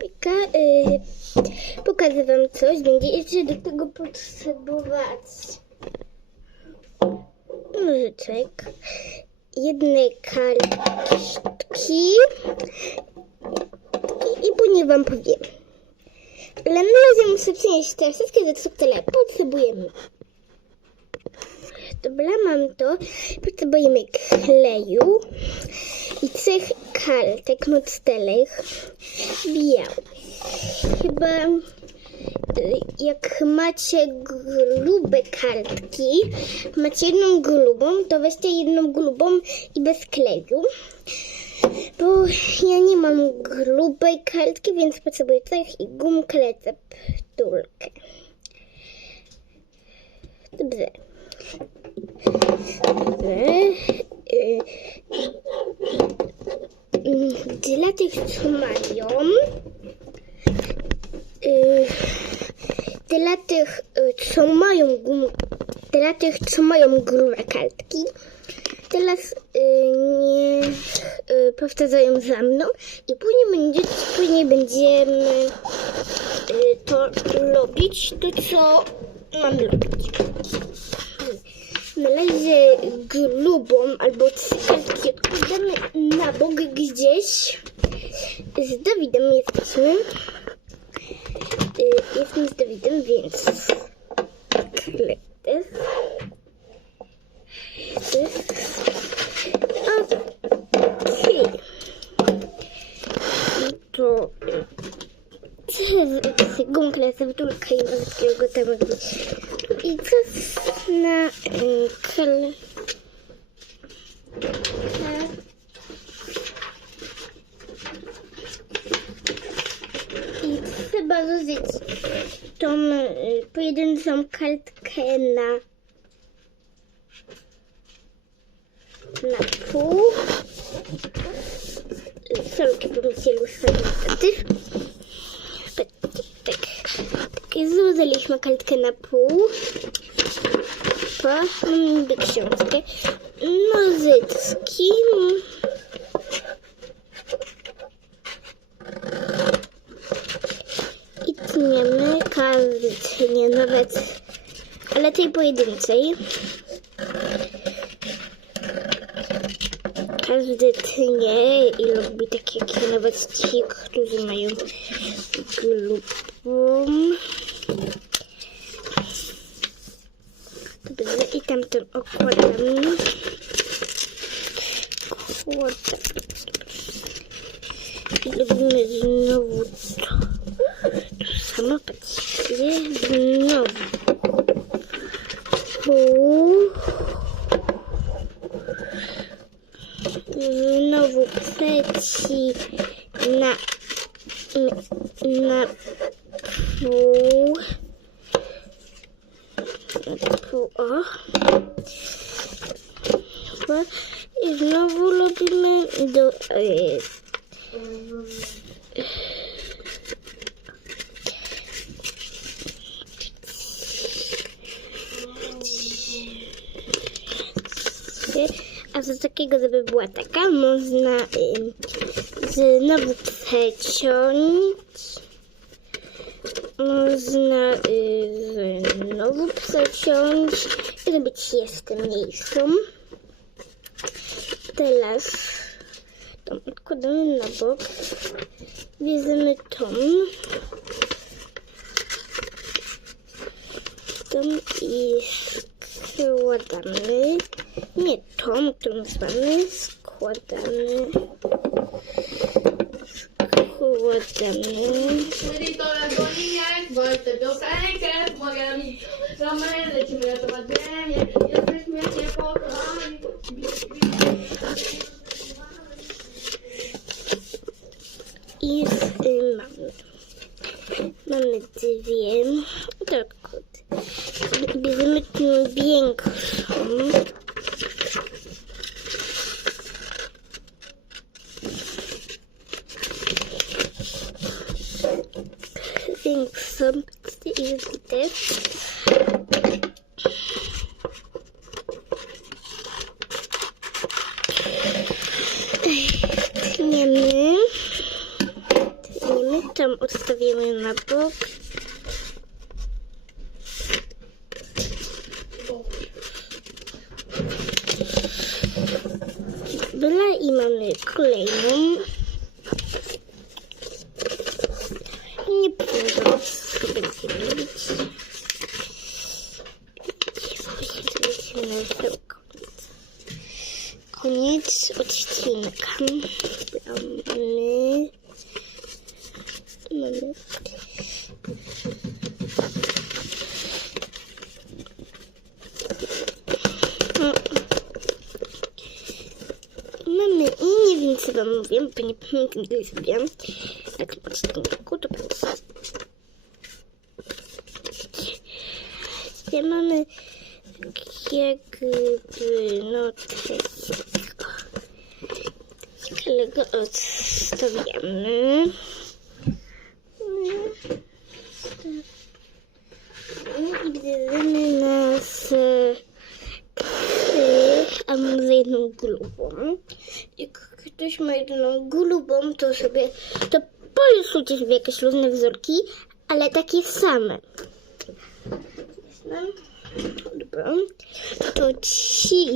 Hejka, y, pokażę wam coś. Będzie jeszcze do tego potrzebować nożyczek, jednej kartki i, i później wam powiem. Ale na razie muszę przynieść te wszystkie rzeczy, które potrzebujemy. Dobra, mam to. Potrzebujemy kleju i trzech kartek mostellych białych. Chyba y, jak macie grube kartki, macie jedną grubą, to weźcie jedną grubą i bez kleju. Bo ja nie mam grubej kartki, więc potrzebuję trzech i gumkę recepturkę. Dobrze. Dobrze. Y, mm, Dla tych, co mają, y, dla tych, y, co mają dla tych, co mają grube kartki, teraz y, nie y, powtarzają za mną i później, będzie, później będziemy y, to robić, to co mam robić. Na razie grubą albo kartki odkładamy na bok gdzieś. Z Dawidem jesteśmy. Y, Jestem z Dawidem, więc kletę. Okej. To y, gumkę na zawtulkę i malutkiego tematu. I czas na y, y, pojedynczą kartkę na na pół. Solki bym chcieli ustawić statyw. Tak, tak. tak. Złożyliśmy kartkę na pół. Po, mam niby książkę. Nożyczki. I tnie, nawet, ale tej pojedynczej. Każdy tnie i lubi tak jak ja, nawet ci, którzy mają grubą. Dobrze, i tamten okładamy. Kładę. I robimy znowu to. To samo, patrzcie, znowu. Pół. znowu trzeci na, na pół. Na pół, o. I znowu robimy do... e, A do takiego, żeby była taka, można y, znowu przeciąć. Można y, znowu przeciąć i zrobić jeszcze mniejszą. Teraz tą odkładamy na bok. Bierzemy tą. Tą i składamy. Nie tą, którą znamy, składamy. Składamy. Listo las dos niñas, vuelta piosenkę z bogami. Za my lecimy ratować ziemię, jesteśmy niepokonani. I y, mamy. Mamy dwie. Tak, bierzemy większą. Większą i też. Tam odstawimy na bok. Dobra, i mamy kolejną. Nie powiem zrobić. Zobaczymy koniec. Koniec odcinka. Mamy. Mamy. Mamy i nie wiem co wam mówię, bo nie pamiętam gdy zrobiłam. Tak w odcinku to. Ja mamy jakby no takiego odstawiamy. Bierzemy nas a mam za jedną grubą. Jak ktoś ma jedną grubą, to sobie to porysujcie sobie jakieś różne wzorki, ale takie same. Dobra. To ci,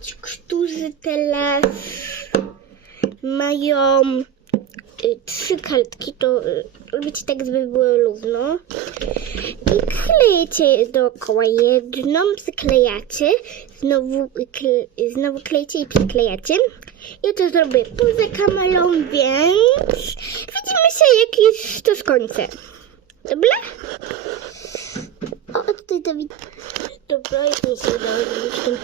ci którzy teraz mają trzy kartki, to y, robicie tak, żeby było równo. I klejecie dookoła jedną, przyklejacie, znowu, kle, znowu klejecie i przyklejacie. Ja to zrobię poza kamerą, więc widzimy się, jak już to skończę. Dobra? O, tutaj Dawid. Dobra, już mi się udało zrobić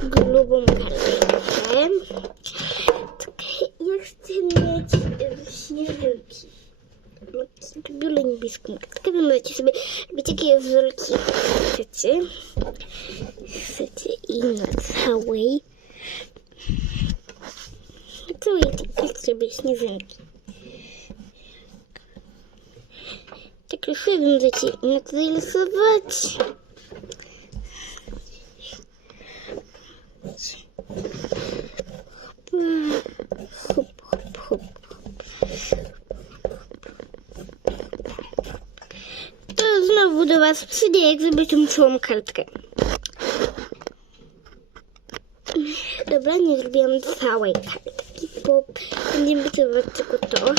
tą grubą kartkę. Czekaj, Ja chcę mieć e, śnieżynki. Biurę niebieską kartkę. Wy możecie sobie robić jakie wzorki chcecie. Chcecie i na całej. Na całej kartce wiem, chcecie na to znowu do Was przyjdę, jak tą całą kartkę. Dobra, nie zrobiłam całej kartki, bo będziemy rysować tylko to.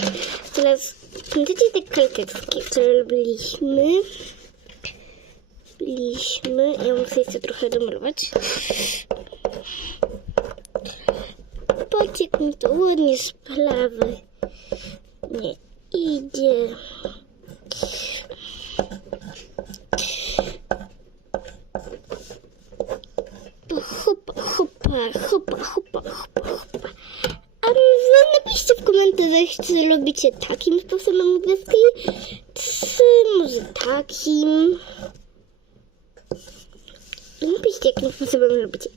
Teraz pamiętacie te karteczki, które robiliśmy? Robiliśmy. Ja muszę jeszcze trochę domalować. Jak mi to ładnie z prawy nie idzie. Hopa, hopa, hopa, hopa, hopa, hopa. A napiszcie w komentarzach, czy robicie takim sposobem gwiazdki, czy może takim. Napiszcie, jakim sposobem robicie.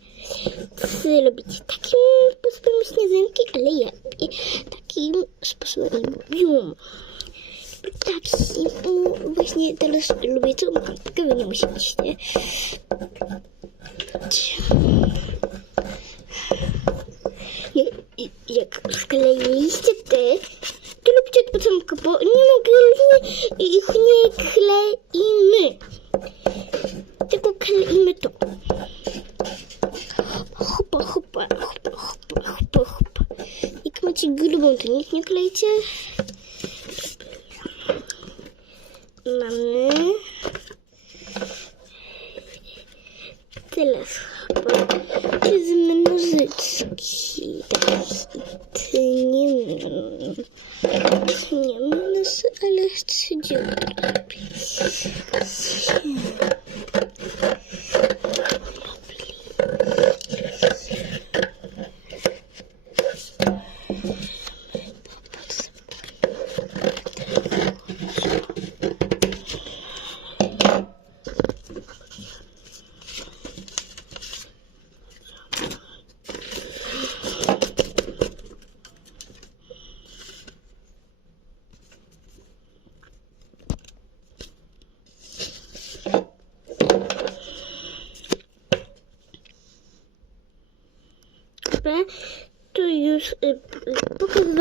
Czy robicie takim sposobem śnieżynki, ale ja lubię takim sposobem lubią. Taki, właśnie teraz lubię tą kartkę, wy nie musieliście. Jak, jak skleiliście te, to róbcie od początku, bo nie mogę ich nie Kızımın nasıl alıştırıyor?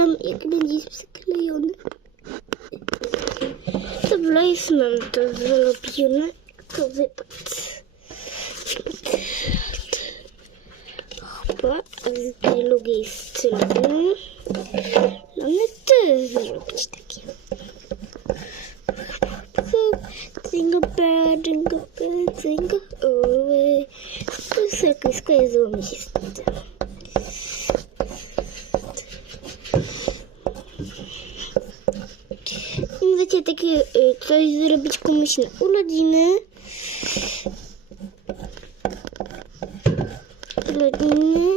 Ale chcę dziurę. zaklejone. Dobra, już mam to zrobione. To wypad. Chyba z drugiej strony. Mamy też zrobić takie. Jingle bell, jingle bell, jingle all the way. Skojarzyło skojarzyło mi się z tym. Możecie takie y, coś zrobić komuś na urodziny. Urodziny.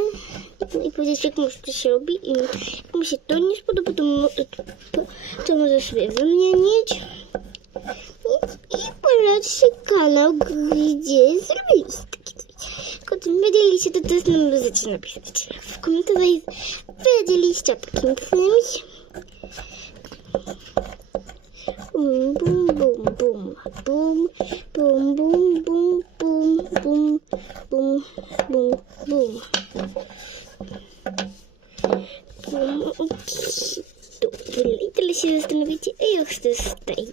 I, powiedzieć, jak może to się robi. I jak mu się to nie spodoba, to, mo- to, może sobie wymienić. I, i polecić kanał, gdzie zrobiliście takie coś. Jak o tym wiedzieliście, to też nam możecie napisać w komentarzach. Wiedzieliście o takim czymś. бум бум бум бум бум бум бум бум бум бум бум бум бум Bum. Då vill inte lyssna till något i ögonen.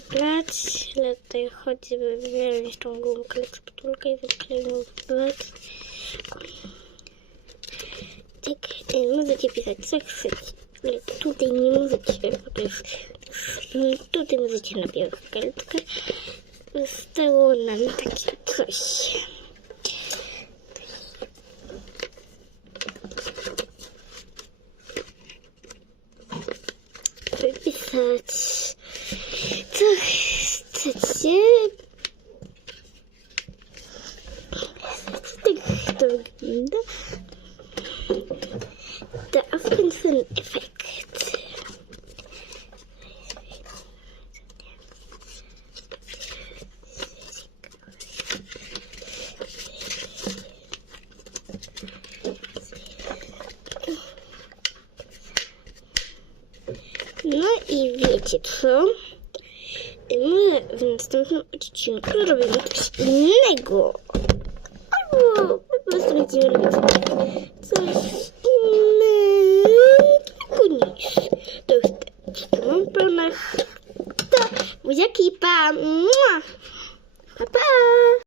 Brać, ale tutaj chodzi, żeby wziąć tą gumkę recepturkę i wykleić. Tak, y, możecie pisać co chcecie, ale tutaj nie możecie, bo to jest, tutaj możecie napisać kartkę. Zostało nam takie coś. Wypisać de, de afgrenzende effect. Nou, ну и? My w następnym odcinku robimy coś innego. Albo po prostu będziemy robić